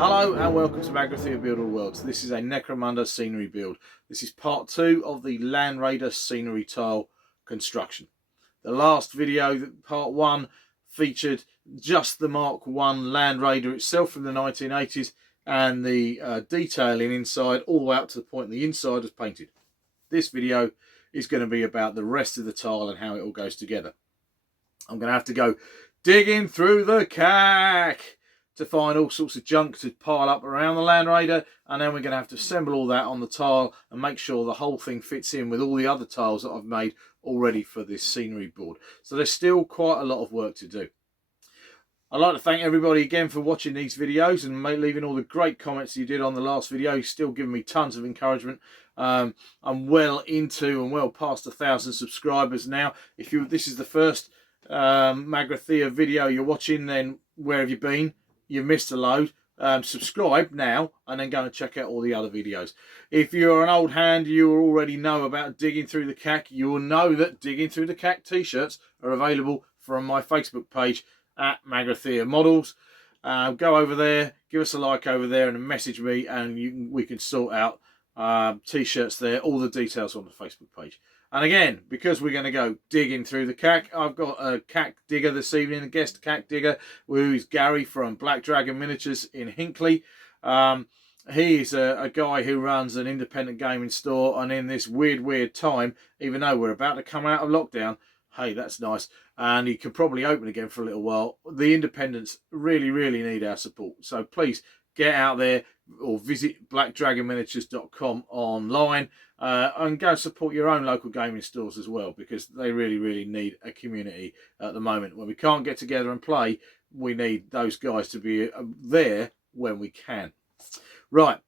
Hello and welcome to Macleod Build All Worlds. This is a Necromunda scenery build. This is part 2 of the Landraider scenery tile construction. The last video, part 1, featured just the Mk1 Landraider itself from the 1980s and the detailing inside all the way up to the point the inside is painted. This video is going to be about the rest of the tile and how it all goes together. I'm going to have to go digging through the Cack to find all sorts of junk to pile up around the Landraider, and then we're going to have to assemble all that on the tile and make sure the whole thing fits in with all the other tiles that I've made already for this scenery board. So there's still quite a lot of work to do. I'd like to thank everybody again for watching these videos and leaving all the great comments you did on the last video. You're still giving me tons of encouragement. I'm well into and well past 1,000 subscribers now. If this is the first Macleod video you're watching, then where have you been? You've missed a load. Subscribe now and then go and check out all the other videos. If you're an old hand, you already know about Digging Through the Cack. You will know that Digging Through the Cack t-shirts are available from my Facebook page at Macleod Models. Go over there, give us a like over there and message me, and we can sort out t-shirts there. All the details on the Facebook page. And again, because we're going to go digging through the Cack, I've got a Cack digger this evening, a guest Cack digger, who is Gary from Black Dragon Miniatures in Hinckley. He's a guy who runs an independent gaming store, and in this weird time, even though we're about to come out of lockdown, hey, that's nice, and he can probably open again for a little while, the independents really need our support. So please get out there or visit blackdragonminiatures.com online and go support your own local gaming stores as well, because they really need a community at the moment. When we can't get together and play, we need those guys to be there when we can. Right,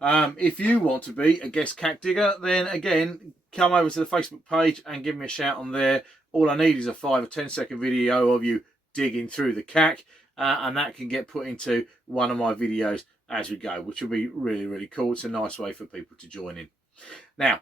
if you want to be a guest Cack digger, then again, come over to the Facebook page and give me a shout on there. All I need is a 5 or 10 second video of you digging through the Cack, and that can get put into one of my videos as we go, which will be really cool. It's a nice way for people to join in. Now,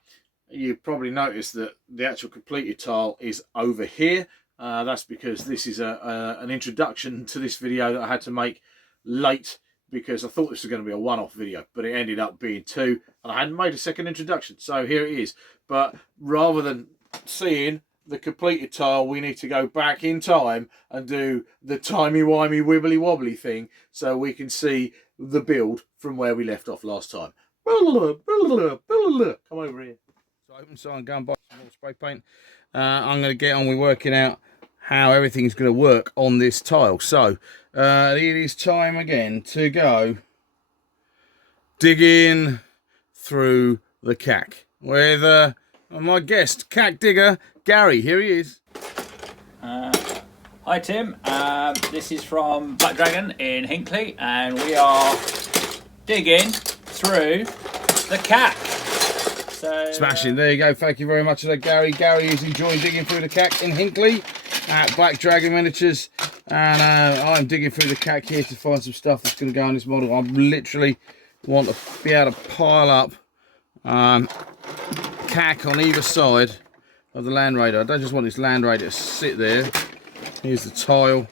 you probably noticed that the actual completed tile is over here. That's because this is an introduction to this video that I had to make late, because I thought this was going to be a one-off video, but it ended up being two, and I hadn't made a second introduction, so here it is. But rather than seeing the completed tile, we need to go back in time and do the timey-wimey wibbly-wobbly thing so we can see the build from where we left off last time. Come over here. So I'm going to buy some more spray paint. I'm going to get on with working out how everything's going to work on this tile. So it is time again to go digging through the Cack with my guest Cack digger Gary. Here he is. Hi Tim, this is from Black Dragon in Hinckley, and we are digging through the Cack. So, smashing, there you go. Thank you very much for that, Gary. Gary is enjoying digging through the Cack in Hinckley at Black Dragon Miniatures, and I'm digging through the Cack here to find some stuff that's going to go on this model. I literally want to be able to pile up Cack on either side of the Landraider. I don't just want this Landraider to sit there. Here's the tile.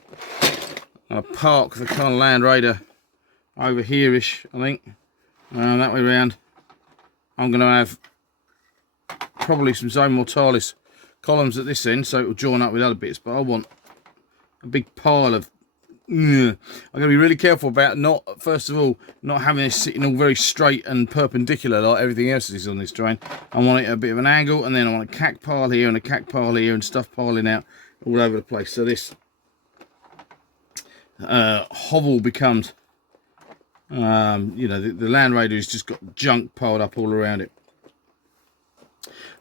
I'll park the kind of Landraider over here-ish, I think. That way around. I'm going to have probably some Zone Mortalis columns at this end, so it will join up with other bits, but I want a big pile of... I'm going to be really careful about first of all, not having this sitting all very straight and perpendicular like everything else is on this terrain. I want it at a bit of an angle, and then I want a Cack pile here and a Cack pile here and stuff piling out all over the place. So this hovel becomes, you know, the Landraider has just got junk piled up all around it.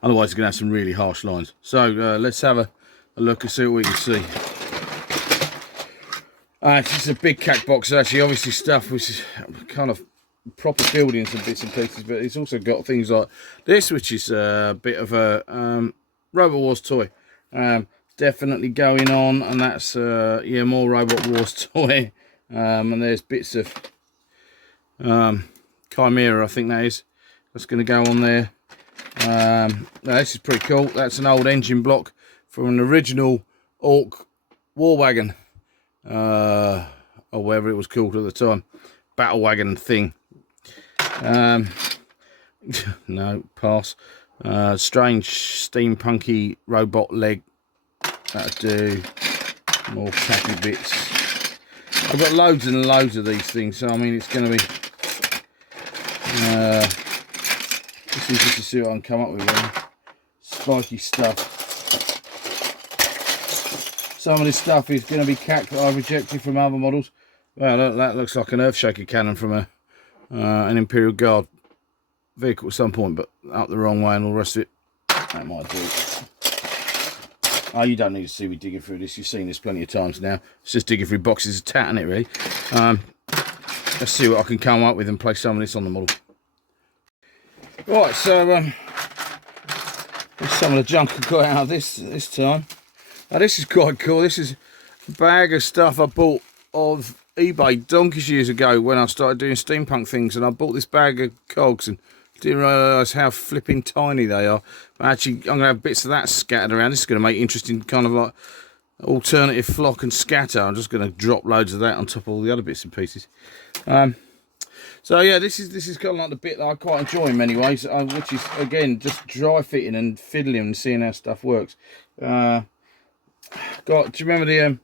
Otherwise, it's going to have some really harsh lines. So let's have a look and see what we can see. It's just a big Cack box, actually. Obviously, stuff which is kind of proper buildings and bits and pieces, but it's also got things like this, which is a bit of a Robot Wars toy. Definitely going on, and that's yeah, more Robot Wars toy. And there's bits of Chimera, I think that is. That's going to go on there. Now this is pretty cool. That's an old engine block from an original Orc war wagon, or whatever it was called at the time. battle wagon thing. No, pass. Strange steampunky robot leg. That'll do. More tacky bits. I've got loads and loads of these things, so I mean it's going to be just interesting to see what I can come up with. Really. Spiky stuff. Some of this stuff is going to be Cack that I've rejected from other models. Well, that looks like an Earthshaker cannon from an Imperial Guard vehicle at some point, but up the wrong way and all the rest of it. That might do. Oh, you don't need to see me digging through this. You've seen this plenty of times now. It's just digging through boxes of tat, isn't it, really? Let's see what I can come up with and place some of this on the model. Right, so some of the junk I got out of this time. Now, this is quite cool. This is a bag of stuff I bought off eBay donkeys years ago when I started doing steampunk things, and I bought this bag of cogs and didn't realise how flipping tiny they are. But actually, I'm going to have bits of that scattered around. This is going to make interesting kind of like alternative flock and scatter. I'm just going to drop loads of that on top of all the other bits and pieces. So yeah, this is kind of like the bit that I quite enjoy in many ways, which is again just dry fitting and fiddling and seeing how stuff works. Do you remember the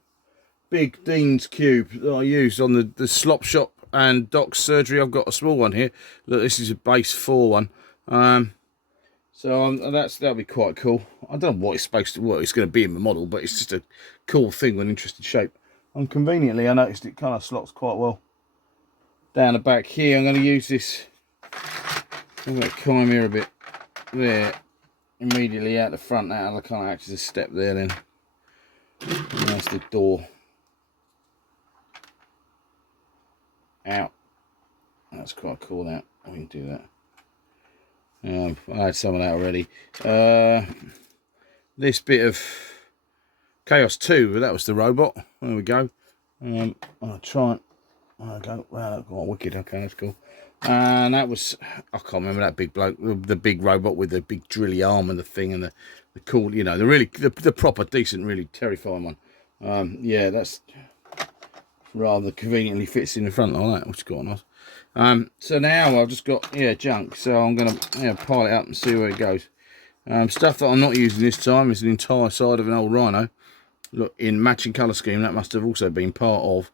big Dean's cube that I used on the slop shop and Doc's surgery? I've got a small one here. Look, this is a base 4 one. So that'll be quite cool. I don't know what it's supposed to, what it's going to be in the model, but it's just a cool thing with an interesting shape. And conveniently, I noticed it kind of slots quite well down the back here. I'm going to use this. I'm going to climb here a bit there, immediately out the front. That'll kind of act as a step there then. And that's the door. Out. That's quite cool. That we can do that. I had some of that already. This bit of Chaos 2, that was the robot. There we go. I'll try and go. Wow, that's quite wicked. Okay, that's cool. And that was, I can't remember that big bloke, the big robot with the big drilly arm and the thing and the cool, you know, the proper decent, really terrifying one. Yeah, that's rather conveniently fits in the front like that, which is quite nice. So now I've just got junk, so I'm gonna pile it up and see where it goes. Stuff that I'm not using this time is an entire side of an old Rhino. Look, in matching colour scheme. That must have also been part of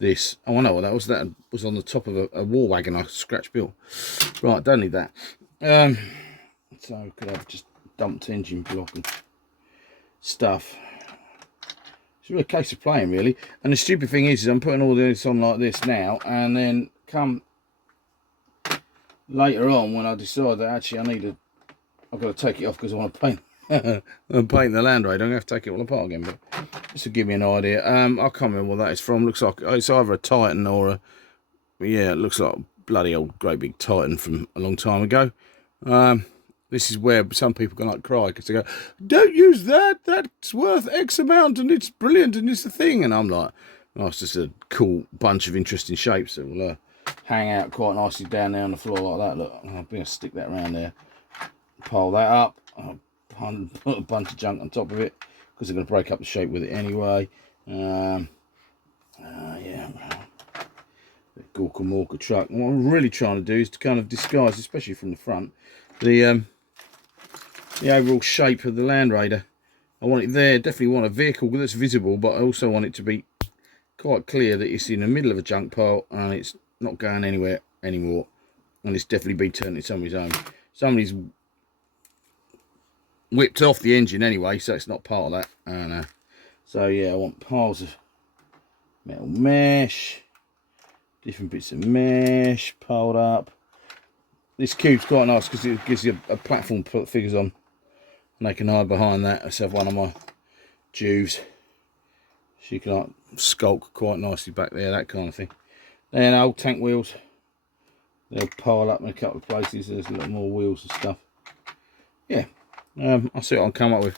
this. Oh, I know what that was. That was on the top of a war wagon I scratch built. Right, don't need that. So could have just dumped engine block and stuff. It's really a case of playing, really. And the stupid thing is I'm putting all this on like this now, and then come later on when I decide that actually I've got to take it off because I want to paint. I'm painting the Landraider. I'm going to have to take it all apart again, but just to give me an idea. I can't remember what that is from. Looks like it's either a Titan or a, yeah, it looks like a bloody old great big Titan from a long time ago. This is where some people can like cry because they go, don't use that, that's worth X amount and it's brilliant and it's the thing. And I'm like, oh, it's just a cool bunch of interesting shapes that will hang out quite nicely down there on the floor like that. Look, I'm going to stick that around there, pile that up, put a bunch of junk on top of it because they're going to break up the shape with it anyway. Yeah, the Gorka Morka truck. And what I'm really trying to do is to kind of disguise, especially from the front, the overall shape of the Landraider. I want it there, definitely want a vehicle that's visible, but I also want it to be quite clear that it's in the middle of a junk pile and it's not going anywhere anymore, and it's definitely been turned into somebody's own. Somebody's whipped off the engine anyway, so it's not part of that. And so yeah, I want piles of metal mesh, different bits of mesh piled up. This cube's quite nice because it gives you a platform to put figures on, and they can hide behind that. Let's have one of my Jews. She can like skulk quite nicely back there, that kind of thing. Then old tank wheels, they'll pile up in a couple of places. There's a little more wheels and stuff. Yeah, I'll see what I'll come up with.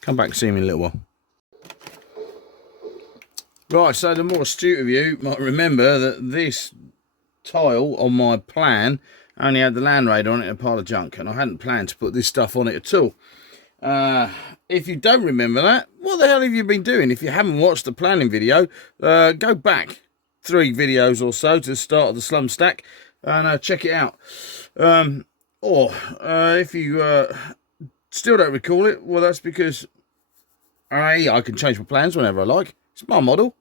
Come back and see me in a little while. Right, so the more astute of you might remember that this tile on my plan only had the Landraider on it and a pile of junk, and I hadn't planned to put this stuff on it at all. If you don't remember that, what the hell have you been doing? If you haven't watched the planning video, go back videos or so to the start of the slum stack, and check it out. Or if you still don't recall it, well, that's because I can change my plans whenever I like. It's my model.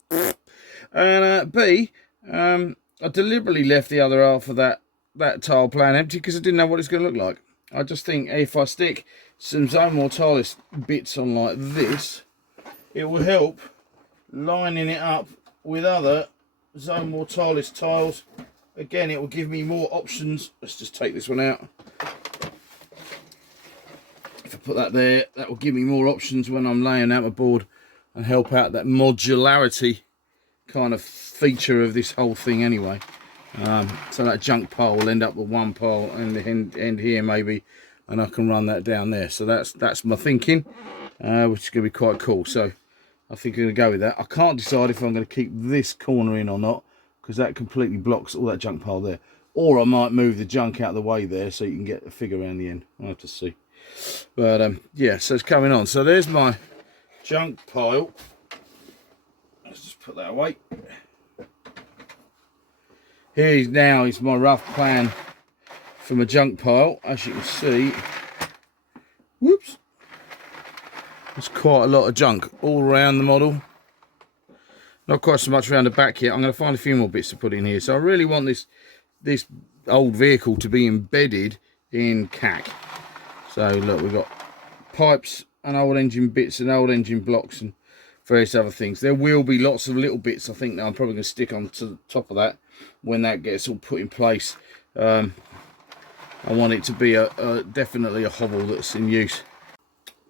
And B, I deliberately left the other half of that tile plan empty because I didn't know what it's going to look like. I just think if I stick some Zone Mortalis bits on like this, it will help lining it up with other Zone Mortalis tiles. Again, it will give me more options. Let's just take this one out. If I put that there, that will give me more options when I'm laying out my board and help out that modularity kind of feature of this whole thing anyway. So that junk pile will end up with one pile and the end here maybe, and I can run that down there. So that's my thinking, which is going to be quite cool. So I think I'm going to go with that. I can't decide if I'm going to keep this corner in or not, because that completely blocks all that junk pile there. Or I might move the junk out of the way there so you can get a figure around the end. I'll have to see. But yeah, so it's coming on. So there's my junk pile. Let's just put that away. Here now is my rough plan for my junk pile. As you can see, whoops, there's quite a lot of junk all around the model. Not quite so much around the back yet. I'm going to find a few more bits to put in here. So I really want this old vehicle to be embedded in Cack. So look, we've got pipes and old engine bits and old engine blocks and various other things. There will be lots of little bits, I think, that I'm probably going to stick on to the top of that when that gets all put in place. I want it to be definitely a hovel that's in use.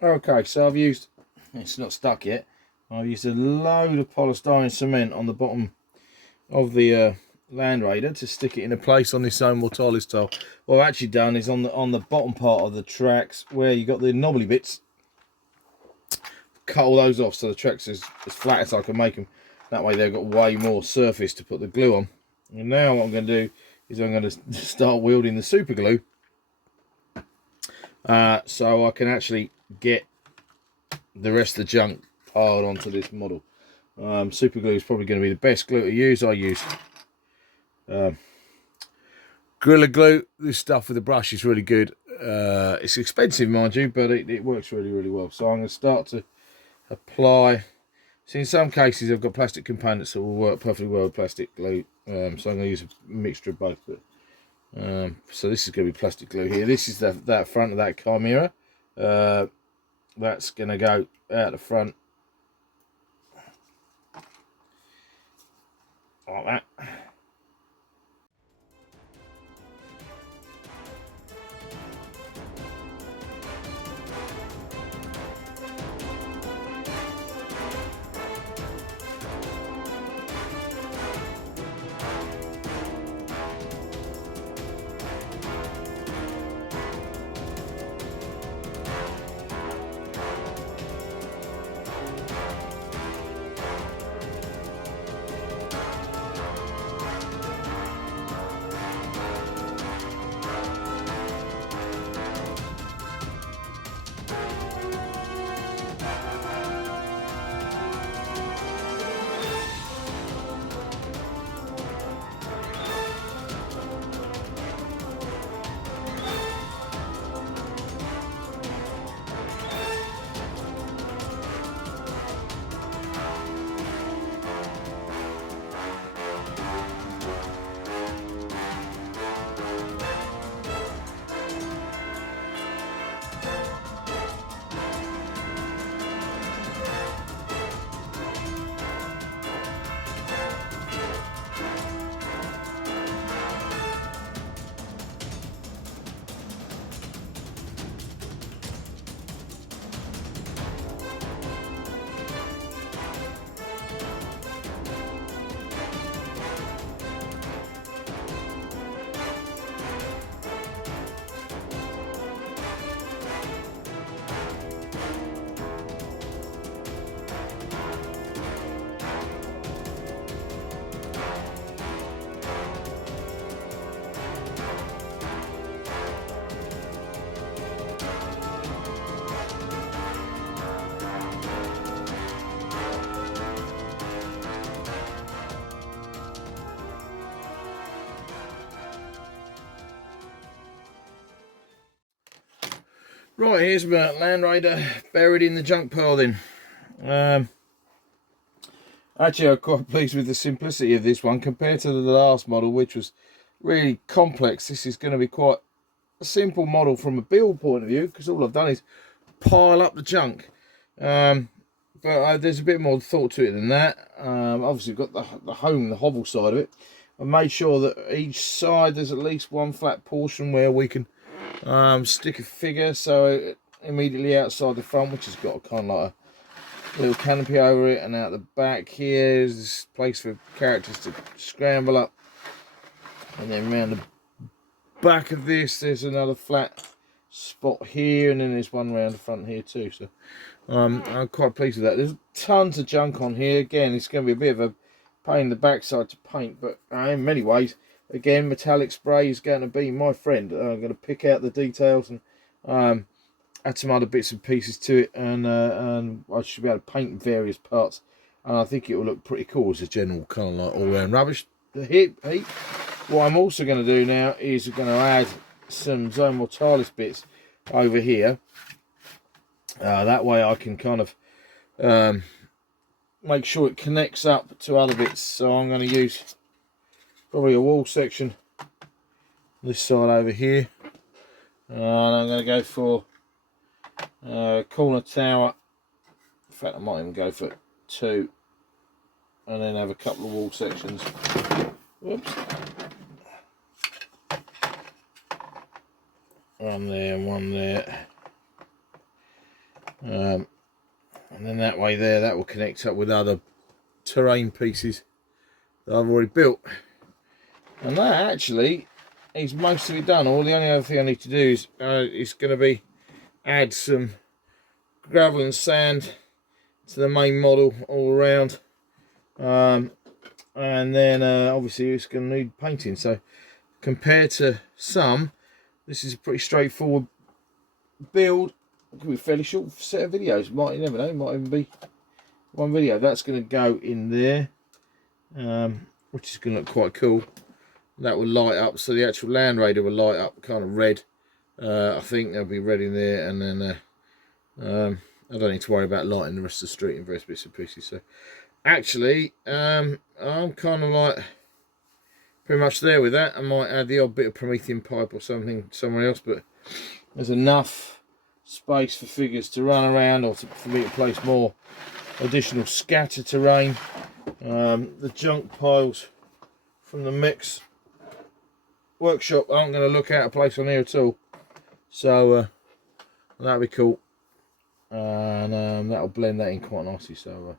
Okay, so I've used, it's not stuck yet, I've used a load of polystyrene cement on the bottom of the Landraider to stick it in a place on this Zone Mortalis tile. What I've actually done is on the bottom part of the tracks where you got the knobbly bits, cut all those off so the tracks is as flat as I can make them. That way they've got way more surface to put the glue on. And now what I'm going to do is I'm going to start wielding the super glue, so I can actually get the rest of the junk piled onto this model. Super glue is probably going to be the best glue to use. I use Gorilla Glue. This stuff with the brush is really good. It's expensive, mind you, but it works really, really well. So I'm going to start to apply. See, in some cases I've got plastic components that will work perfectly well with plastic glue, so I'm going to use a mixture of both. But, so this is going to be plastic glue here. This is that front of that Chimera. That's going to go out the front like that. Right, here's my Landraider buried in the junk pile then. Actually, I'm quite pleased with the simplicity of this one compared to the last model, which was really complex. This is going to be quite a simple model from a build point of view, because all I've done is pile up the junk. But there's a bit more thought to it than that. Obviously, we've got the Hovel side of it. I made sure that each side there's at least one flat portion where we can stick a figure, so immediately outside the front, which has got a kind of like a little canopy over it, and out the back here is this place for characters to scramble up, and then around the back of this there's another flat spot here, and then there's one around the front here too. So I'm quite pleased with that. There's tons of junk on here. Again, it's going to be a bit of a pain in the backside to paint, but in many ways, again, metallic spray is going to be my friend. I'm going to pick out the details and add some other bits and pieces to it, and I should be able to paint various parts, and I think it will look pretty cool as a general kind of like all-round rubbish heap. What I'm also going to do now is I'm going to add some Zone Mortalis bits over here. That way I can kind of make sure it connects up to other bits. So I'm going to use probably a wall section this side over here, and I'm going to go for corner tower. In fact, I might even go for 2, and then have a couple of wall sections. Whoops. One there and one there. And then that way there, that will connect up with other terrain pieces that I've already built. And that actually is most of it done. All the only other thing I need to do is going to be add some gravel and sand to the main model all around, and then obviously it's going to need painting. So compared to some, this is a pretty straightforward build. It could be a fairly short set of videos. You never know, it might even be one video. That's going to go in there, which is going to look quite cool. That will light up, so the actual Landraider will light up kind of red. I think there'll be red in there, and then I don't need to worry about lighting the rest of the street and various bits and pieces. So actually, I'm kind of like pretty much there with that. I might add the odd bit of Promethean pipe or something somewhere else, but there's enough space for figures to run around, or for me to place more additional scatter terrain. The junk piles from the mix workshop aren't going to look out of place on here at all, so that'll be cool, and that'll blend that in quite nicely. So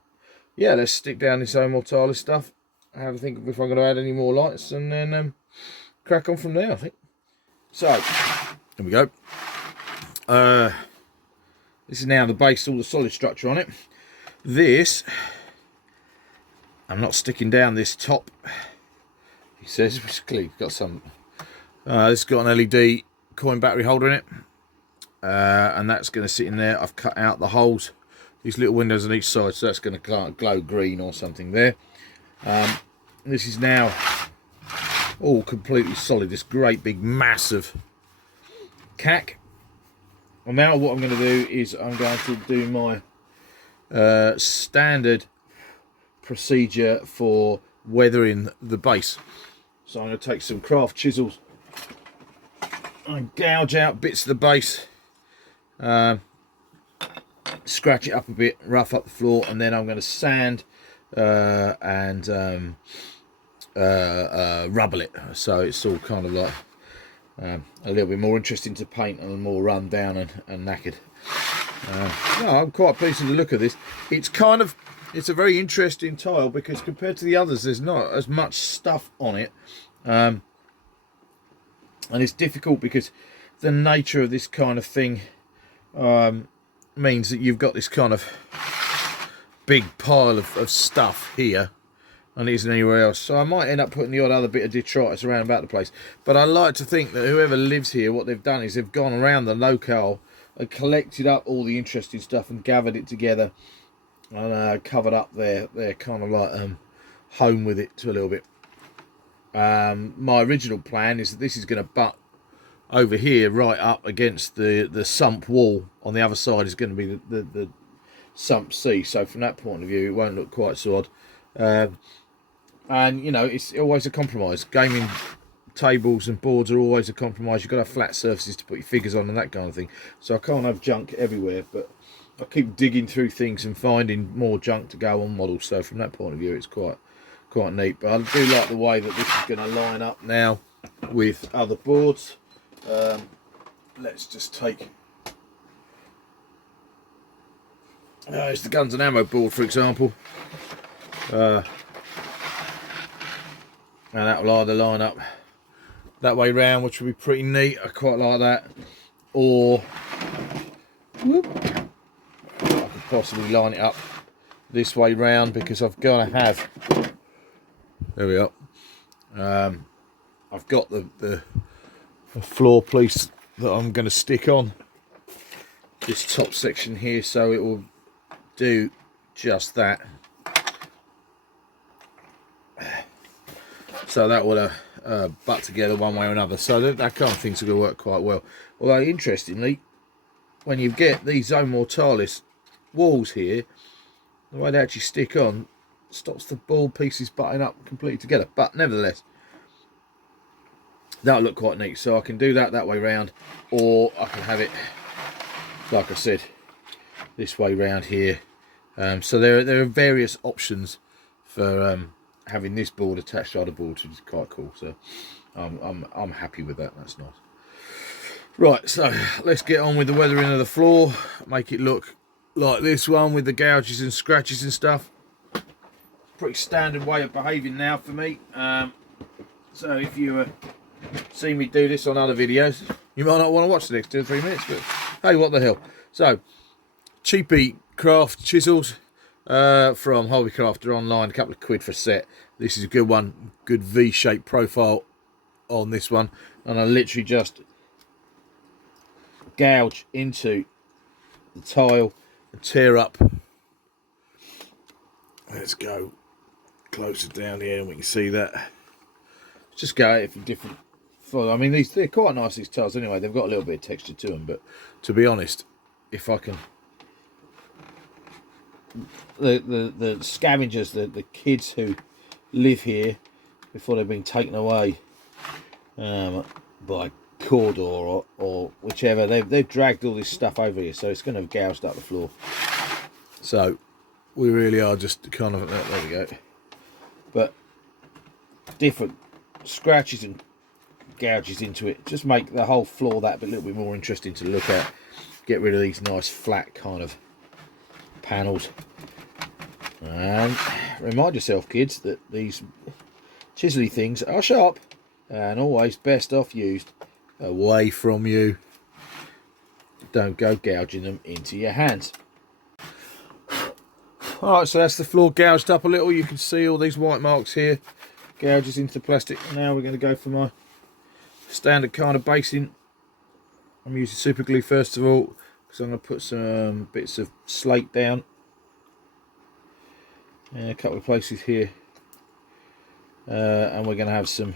yeah, let's stick down this Zone Mortalis stuff, have a think if I'm going to add any more lights, and then crack on from there, I think. So here we go. This is now the base, all the solid structure on it. This, I'm not sticking down this top, he says, which clearly got some. This has got an LED coin battery holder in it, and that's going to sit in there. I've cut out the holes, these little windows on each side, so that's going to glow green or something there. This is now all completely solid, this great big massive Cack. Well, now what I'm going to do is I'm going to do my standard procedure for weathering the base. So I'm going to take some craft chisels and gouge out bits of the base, scratch it up a bit, rough up the floor, and then I'm going to sand and rubble it, so it's all kind of like a little bit more interesting to paint and more run down and knackered. No, I'm quite pleased with the look of this. It's a very interesting tile, because compared to the others there's not as much stuff on it, and it's difficult because the nature of this kind of thing means that you've got this kind of big pile of stuff here, and it isn't anywhere else. So I might end up putting the odd other bit of detritus around about the place. But I like to think that whoever lives here, what they've done is they've gone around the locale and collected up all the interesting stuff and gathered it together, and covered up their kind of like home with it to a little bit. My original plan is that this is going to butt over here, right up against the sump wall on the other side, is going to be the sump C. So from that point of view, it won't look quite so odd. And you know, it's always a compromise. Gaming tables and boards are always a compromise. You've got to have flat surfaces to put your figures on and that kind of thing. So I can't have junk everywhere, but I keep digging through things and finding more junk to go on models. So from that point of view, it's quite neat. But I do like the way that this is going to line up now with other boards. Let's just take it's the guns and ammo board, for example, and that will either line up that way round, which will be pretty neat. I quite like that. Or whoop, I could possibly line it up this way round, because I've got to have, there we are, I've got the floor piece that I'm going to stick on this top section here, so it will do just that. So that will butt together one way or another. So that kind of thing's going to work quite well. Although interestingly, when you get these Zone Mortalis walls here, the way they actually stick on stops the ball pieces butting up completely together. But nevertheless, that'll look quite neat. So I can do that way round, or I can have it, like I said, this way round here. So there are various options for having this board attached to other boards, which is quite cool. So I'm happy with that. That's nice. Right, so let's get on with the weathering of the floor. Make it look like this one with the gouges and scratches and stuff. Pretty standard way of behaving now for me. So if you see me do this on other videos, you might not want to watch the next 2 or 3 minutes, but hey, what the hell. So cheapy craft chisels from Hobby Crafter online, a couple of quid for a set. This is a good one, good V-shaped profile on this one, and I literally just gouge into the tile and tear up. Let's go closer down here and we can see that. Just go at it from different, I mean, they're quite nice, these tiles anyway. They've got a little bit of texture to them, but to be honest, if I can, the scavengers, the kids who live here before they've been taken away by Cawdor or whichever, they've dragged all this stuff over here, so it's going to have gouged up the floor. So we really are just kind of, there we go, but different scratches and gouges into it just make the whole floor that bit a little bit more interesting to look at. Get rid of these nice flat kind of panels, and remind yourself, kids, that these chisely things are sharp and always best off used away from you. Don't go gouging them into your hands. Alright, so that's the floor gouged up a little. You can see all these white marks here, gouges into the plastic. Now we're going to go for my standard kind of basing. I'm using super glue first of all, because I'm going to put some bits of slate down in a couple of places here, and we're going to have some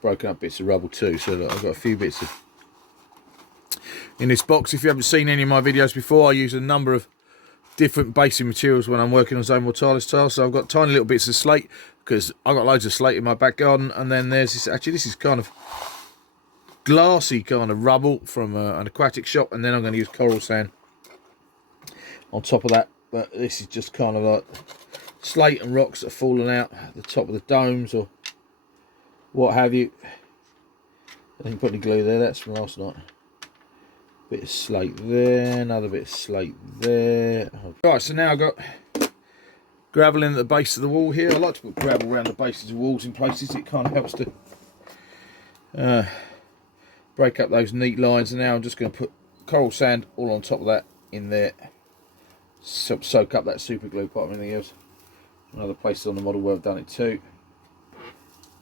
broken up bits of rubble too. So look, I've got a few bits of in this box. If you haven't seen any of my videos before, I use a number of different basing materials when I'm working on Zone Mortalis tiles. So I've got tiny little bits of slate, because I've got loads of slate in my back garden, and then there's this, actually this is kind of glassy kind of rubble from an aquatic shop, and then I'm going to use coral sand on top of that. But this is just kind of like slate and rocks that have fallen out at the top of the domes or what have you. I didn't put any glue there, that's from last night. Bit of slate there, another bit of slate there. Right, so now I've got gravel in at the base of the wall here. I like to put gravel around the bases of walls in places. It kind of helps to break up those neat lines. And now I'm just going to put coral sand all on top of that in there. Soak up that super glue part of anything else. Another place on the model where I've done it too.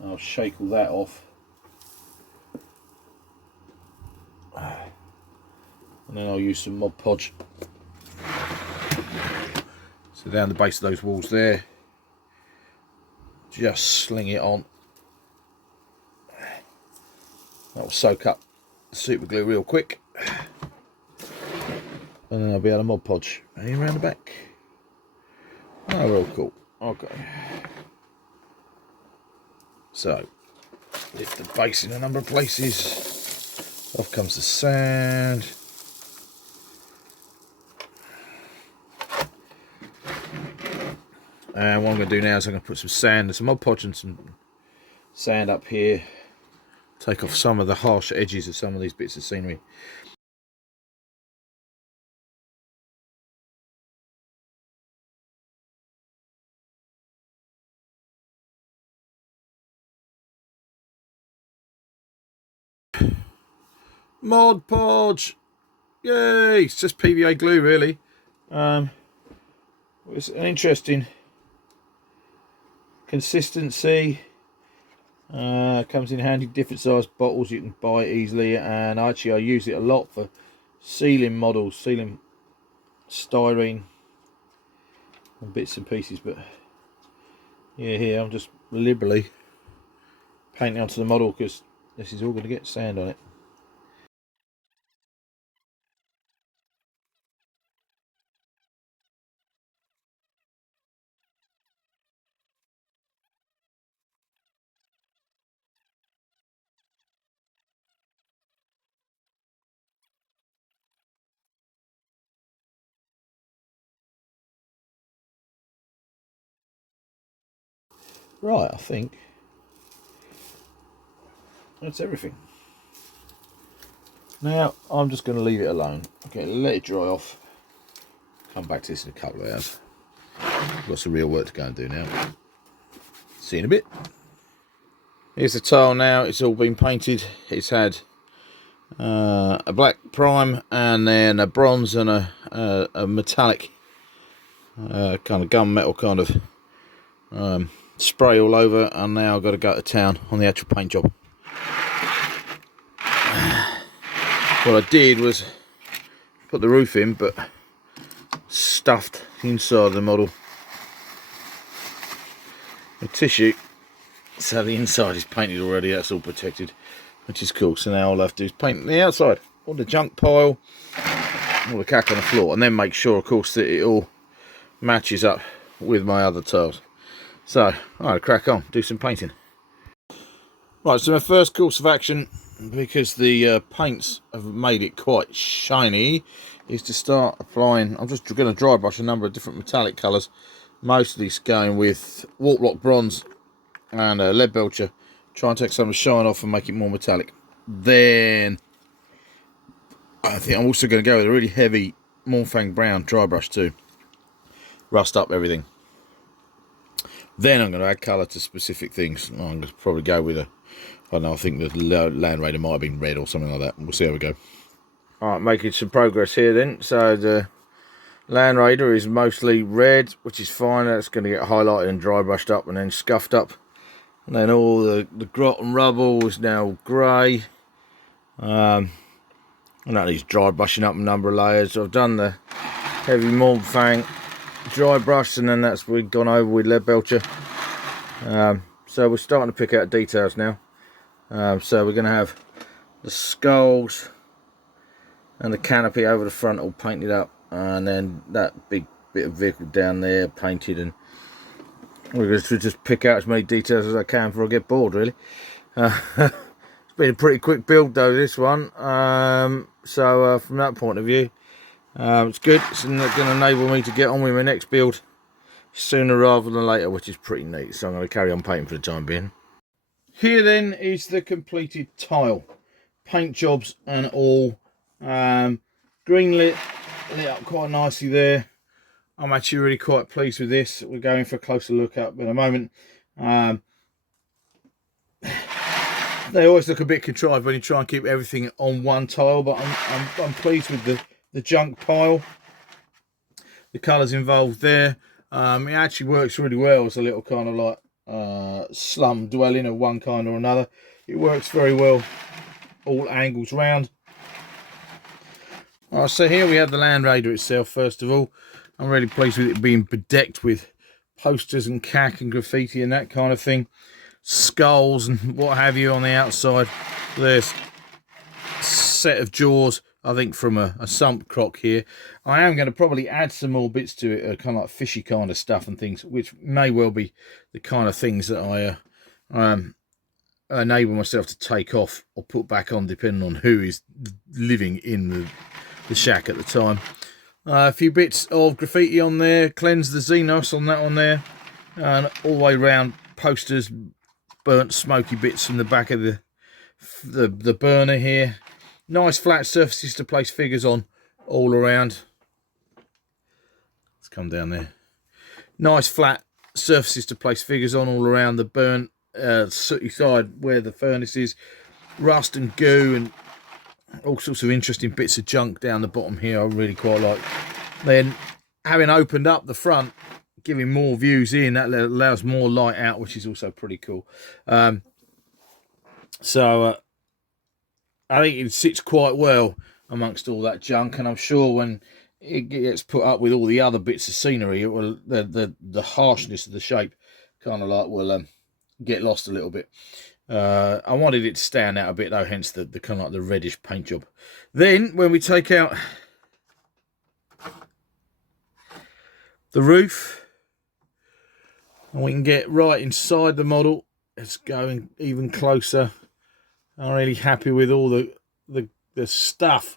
I'll shake all that off. And then I'll use some Mod Podge. So down the base of those walls there, just sling it on That'll soak up the super glue real quick. And then I'll be able to Mod Podge. Are you around the back? Oh, real cool. Okay. So, lift the base in a number of places. Off comes the sand. And what I'm going to do now is I'm going to put some sand and some Mod Podge and some sand up here. Take off some of the harsh edges of some of these bits of scenery. Mod Podge! Yay! It's just PVA glue really. It's an interesting consistency. Comes in handy, different size bottles you can buy easily, and actually I use it a lot for sealing models, sealing styrene and bits and pieces. But yeah, here I'm just liberally painting onto the model because this is all going to get sand on it. Right, I think that's everything. Now I'm just going to leave it alone. Okay, let it dry off. Come back to this in a couple of hours. Got some real work to go and do now. See you in a bit. Here's the tile now. It's all been painted. It's had a black prime and then a bronze and a metallic kind of gunmetal kind of spray all over, and now I've got to go to town on the actual paint job. What I did was put the roof in, but stuffed inside the model with tissue, so the inside is painted already. That's all protected, which is cool. So now all I have to do is paint the outside, all the junk pile, all the cack on the floor, and then make sure, of course, that it all matches up with my other tiles. So I'll crack on, do some painting. Right, so my first course of action, because the paints have made it quite shiny, is to start applying. I'm just going to dry brush a number of different metallic colours, mostly going with Wart Block Bronze and Lead Belcher. Try and take some of the shine off and make it more metallic. Then I think I'm also going to go with a really heavy Mornfang Brown dry brush too, rust up everything. Then I'm going to add colour to specific things. I'm going to probably go with I don't know, I think the Landraider might have been red or something like that. We'll see how we go. Alright, making some progress here then. So the Landraider is mostly red, which is fine. That's going to get highlighted and dry brushed up and then scuffed up. And then all the grot and rubble is now grey. And that needs dry brushing up a number of layers. So I've done the heavy Mornfang dry brush, and then we've gone over with Lead Belcher. So we're starting to pick out details now. So we're going to have the skulls and the canopy over the front all painted up, and then that big bit of vehicle down there painted, and we're going to just pick out as many details as I can before I get bored, really. It's been a pretty quick build though, this one. So from that point of view, it's good. It's going to enable me to get on with my next build sooner rather than later, which is pretty neat. So I'm going to carry on painting for the time being. Here then is the completed tile, paint jobs and all. Green lit up quite nicely there. I'm actually really quite pleased with this. We're going for a closer look up in a moment. They always look a bit contrived when you try and keep everything on one tile, but I'm pleased with the junk pile. The colours involved there. It actually works really well as a little kind of like slum dwelling of one kind or another. It works very well all angles round. Alright, so here we have the Landraider itself. First of all, I'm really pleased with it being bedecked with posters and cack and graffiti and that kind of thing, skulls and what have you on the outside. There's set of jaws, I think, from a sump croc here. I am going to probably add some more bits to it, kind of like fishy kind of stuff and things, which may well be the kind of things that I enable myself to take off or put back on, depending on who is living in the shack at the time. A few bits of graffiti on there, cleanse the Xenos on that one there, and all the way around posters, burnt smoky bits from the back of the burner here. Nice flat surfaces to place figures on all around. Let's come down there. Nice flat surfaces to place figures on all around the burnt sooty side where the furnace is. Rust and goo and all sorts of interesting bits of junk down the bottom here I really quite like. Then having opened up the front, giving more views in, that allows more light out, which is also pretty cool. So I think it sits quite well amongst all that junk, and I'm sure when it gets put up with all the other bits of scenery, it will the harshness of the shape kind of like will get lost a little bit. I wanted it to stand out a bit though, hence the kind of like the reddish paint job. Then when we take out the roof, and we can get right inside the model, it's going even closer. I'm really happy with all the stuff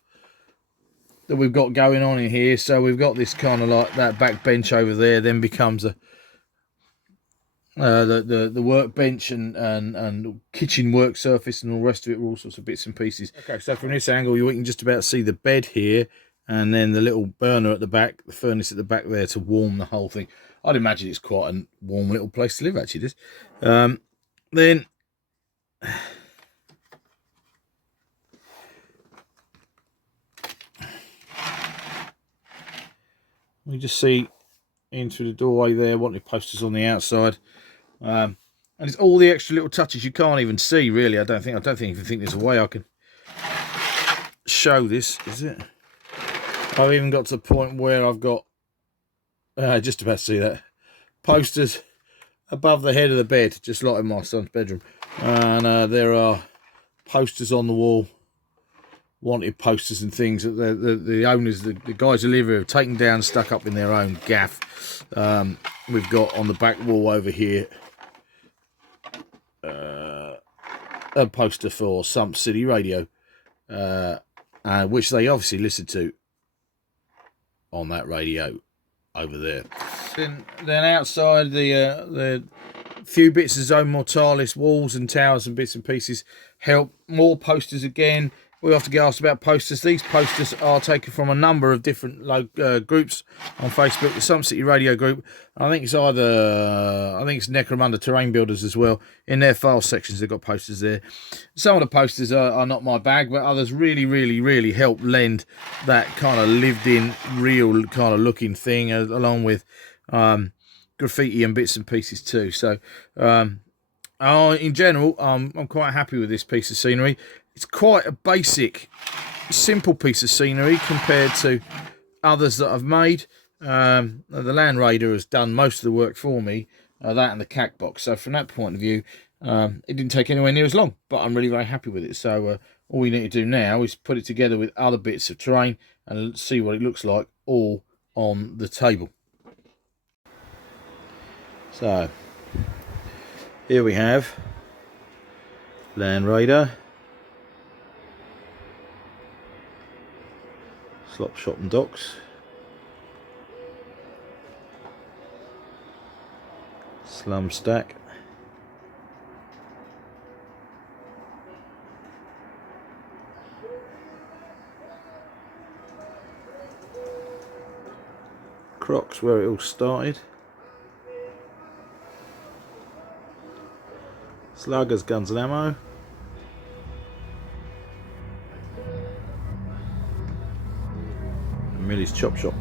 that we've got going on in here. So we've got this kind of like that back bench over there, then becomes the workbench and kitchen work surface and all the rest of it, all sorts of bits and pieces. Okay, so from this angle you can just about see the bed here, and then the little burner at the back, the furnace at the back there to warm the whole thing. I'd imagine it's quite a warm little place to live, actually, this. Then we just see into the doorway there, wanted posters on the outside. And it's all the extra little touches you can't even see, really. I don't think there's a way I can show this, is it? I've even got to the point where I've got just about to see that, posters above the head of the bed, just like in my son's bedroom. And there are posters on the wall, wanted posters and things that the owners, the guys who live here, have taken down and stuck up in their own gaff. We've got on the back wall over here a poster for Sump City Radio, which they obviously listen to on that radio over there. Then outside, the few bits of Zone Mortalis, walls and towers and bits and pieces help. More posters again. We often get asked about posters. These posters are taken from a number of different groups on Facebook. The Sump City Radio group. I think it's Necromunda Terrain Builders as well. In their file sections, they've got posters there. Some of the posters are not my bag, but others really help lend that kind of lived-in, real kind of looking thing, along with graffiti and bits and pieces too. So, in general, I'm quite happy with this piece of scenery. It's quite a basic, simple piece of scenery compared to others that I've made. The Landraider has done most of the work for me, that and the Cack box. So from that point of view, it didn't take anywhere near as long, but I'm really very happy with it. So all we need to do now is put it together with other bits of terrain and see what it looks like all on the table. So here we have Landraider, Slop Shop and Docks, Slum Stack, Crocs, where it all started, Sluggers, Guns and Ammo, Millie's Chop Shop.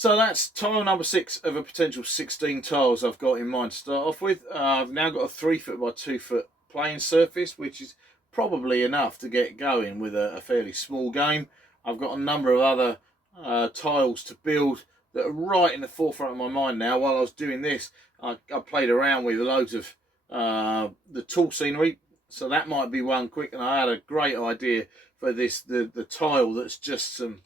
So that's tile number 6 of a potential 16 tiles I've got in mind to start off with. I've now got a 3 foot by 2 foot playing surface, which is probably enough to get going with a fairly small game. I've got a number of other tiles to build that are right in the forefront of my mind now. While I was doing this, I played around with loads of the tool scenery, so that might be one quick. And I had a great idea for this, the tile that's just some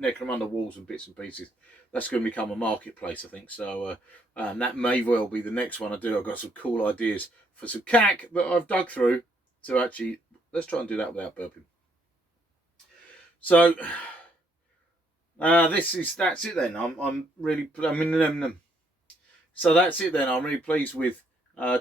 Necromunda walls and bits and pieces. That's going to become a marketplace, I think. So that may well be the next one I do. I've got some cool ideas for some cack that I've dug through to actually, let's try and do that without burping. So that's it then. So that's it then. I'm really pleased with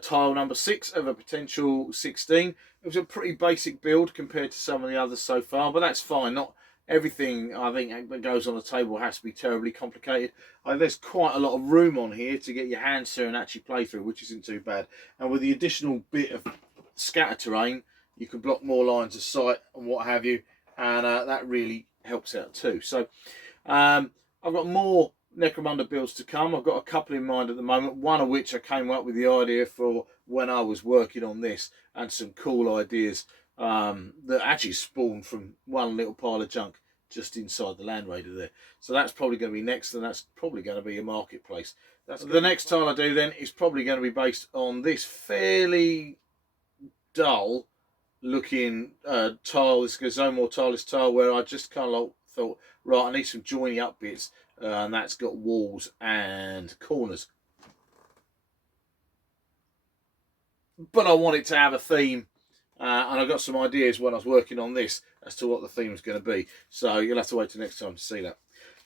tile number 6 of a potential 16. It was a pretty basic build compared to some of the others so far, but that's fine. Not everything I think that goes on the table has to be terribly complicated. There's quite a lot of room on here to get your hands through and actually play through, which isn't too bad. And with the additional bit of scatter terrain, you can block more lines of sight and what have you, and that really helps out too. So I've got more Necromunda builds to come. I've got a couple in mind at the moment, one of which I came up with the idea for when I was working on this, and some cool ideas that actually spawned from one little pile of junk just inside the Landraider there. So that's probably going to be next, and that's probably going to be a marketplace. The next tile I do then is probably going to be based on this fairly dull looking tile. This is a more tileless tile where I just kind of thought, right, I need some joining up bits, and that's got walls and corners. But I want it to have a theme, and I got some ideas when I was working on this as to what the theme is going to be. So you'll have to wait till next time to see that.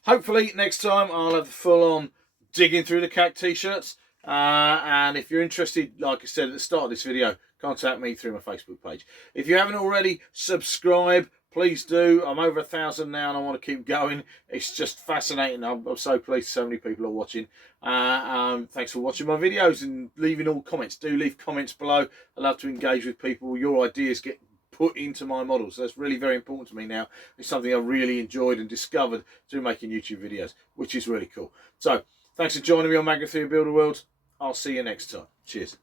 Hopefully next time I'll have the full-on digging through the Cack t-shirts. And if you're interested, like I said at the start of this video, contact me through my Facebook page. If you haven't already, subscribe. Please do. I'm over 1,000 now and I want to keep going. It's just fascinating. I'm so pleased so many people are watching. Thanks for watching my videos and leaving all comments. Do leave comments below. I love to engage with people. Your ideas get put into my models. So that's really very important to me now. It's something I really enjoyed and discovered through making YouTube videos, which is really cool. So thanks for joining me on Macleod Builder World. I'll see you next time. Cheers.